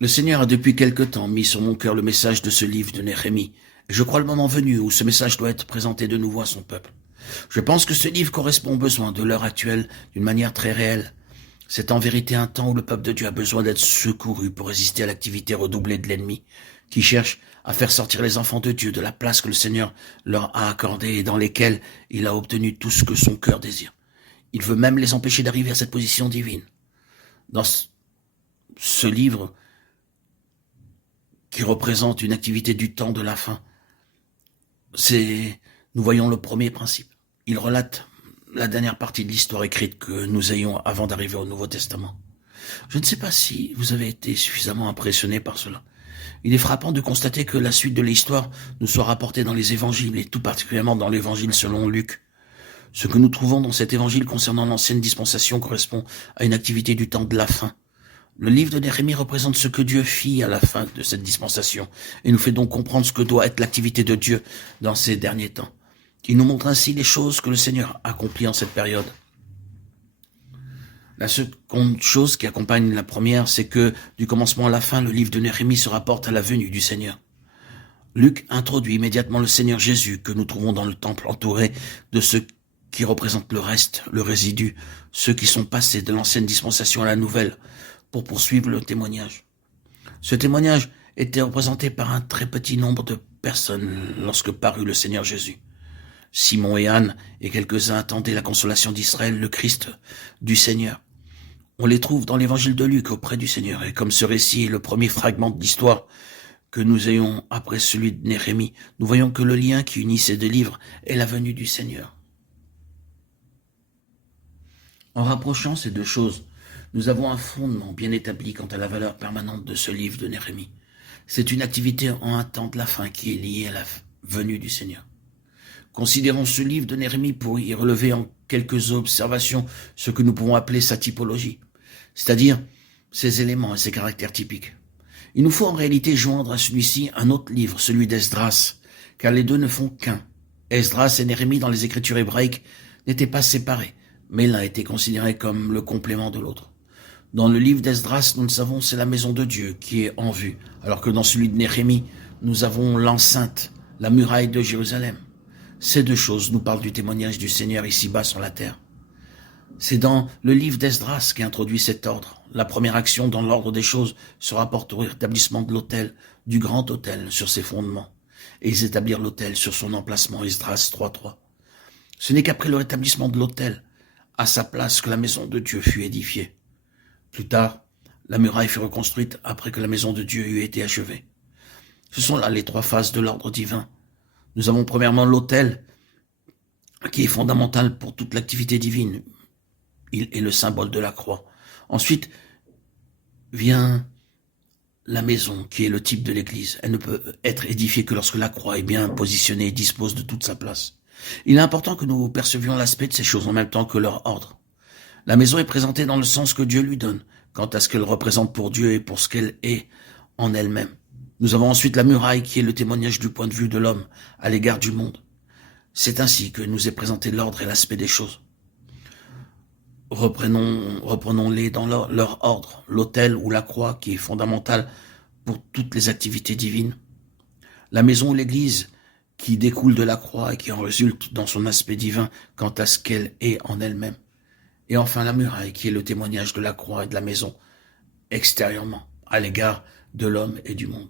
Le Seigneur a depuis quelque temps mis sur mon cœur le message de ce livre de Néhémie, et je crois le moment venu où ce message doit être présenté de nouveau à son peuple. Je pense que ce livre correspond aux besoins de l'heure actuelle d'une manière très réelle. C'est en vérité un temps où le peuple de Dieu a besoin d'être secouru pour résister à l'activité redoublée de l'ennemi, qui cherche à faire sortir les enfants de Dieu de la place que le Seigneur leur a accordée et dans lesquelles il a obtenu tout ce que son cœur désire. Il veut même les empêcher d'arriver à cette position divine. Dans ce livre, qui représente une activité du temps de la fin, nous voyons le premier principe. Il relate la dernière partie de l'histoire écrite que nous ayons avant d'arriver au Nouveau Testament. Je ne sais pas si vous avez été suffisamment impressionné par cela. Il est frappant de constater que la suite de l'histoire nous soit rapportée dans les évangiles, et tout particulièrement dans l'évangile selon Luc. Ce que nous trouvons dans cet évangile concernant l'ancienne dispensation correspond à une activité du temps de la fin. Le livre de Néhémie représente ce que Dieu fit à la fin de cette dispensation, et nous fait donc comprendre ce que doit être l'activité de Dieu dans ces derniers temps. Il nous montre ainsi les choses que le Seigneur accomplit en cette période. La seconde chose qui accompagne la première, c'est que du commencement à la fin, le livre de Néhémie se rapporte à la venue du Seigneur. Luc introduit immédiatement le Seigneur Jésus que nous trouvons dans le temple entouré de ceux qui représentent le reste, le résidu, ceux qui sont passés de l'ancienne dispensation à la nouvelle, pour poursuivre le témoignage. Ce témoignage était représenté par un très petit nombre de personnes lorsque parut le Seigneur Jésus. Simon et Anne et quelques-uns attendaient la consolation d'Israël, le Christ du Seigneur. On les trouve dans l'évangile de Luc auprès du Seigneur, et comme ce récit est le premier fragment de l'histoire que nous ayons après celui de Néhémie, nous voyons que le lien qui unit ces deux livres est la venue du Seigneur. En rapprochant ces deux choses, nous avons un fondement bien établi quant à la valeur permanente de ce livre de Néhémie. C'est une activité en un temps de la fin qui est liée à la venue du Seigneur. Considérons ce livre de Néhémie pour y relever en quelques observations ce que nous pouvons appeler sa typologie, c'est-à-dire ses éléments et ses caractères typiques. Il nous faut en réalité joindre à celui-ci un autre livre, celui d'Esdras, car les deux ne font qu'un. Esdras et Néhémie dans les écritures hébraïques n'étaient pas séparés, mais l'un était considéré comme le complément de l'autre. Dans le livre d'Esdras, nous le savons, c'est la maison de Dieu qui est en vue, alors que dans celui de Néhémie, nous avons l'enceinte, la muraille de Jérusalem. Ces deux choses nous parlent du témoignage du Seigneur ici-bas sur la terre. C'est dans le livre d'Esdras qui introduit cet ordre. La première action dans l'ordre des choses se rapporte au rétablissement de l'autel, du grand autel sur ses fondements, et établir l'autel sur son emplacement, Esdras 3.3. Ce n'est qu'après le rétablissement de l'autel, à sa place, que la maison de Dieu fut édifiée. Plus tard, la muraille fut reconstruite après que la maison de Dieu eut été achevée. Ce sont là les trois phases de l'ordre divin. Nous avons premièrement l'autel, qui est fondamental pour toute l'activité divine. Il est le symbole de la croix. Ensuite vient la maison, qui est le type de l'Église. Elle ne peut être édifiée que lorsque la croix est bien positionnée et dispose de toute sa place. Il est important que nous percevions l'aspect de ces choses en même temps que leur ordre. La maison est présentée dans le sens que Dieu lui donne, quant à ce qu'elle représente pour Dieu et pour ce qu'elle est en elle-même. Nous avons ensuite la muraille qui est le témoignage du point de vue de l'homme à l'égard du monde. C'est ainsi que nous est présenté l'ordre et l'aspect des choses. Reprenons-les dans leur ordre. L'autel ou la croix qui est fondamental pour toutes les activités divines. La maison ou l'église qui découle de la croix et qui en résulte dans son aspect divin quant à ce qu'elle est en elle-même. Et enfin la muraille qui est le témoignage de la croix et de la maison extérieurement à l'égard de l'homme et du monde.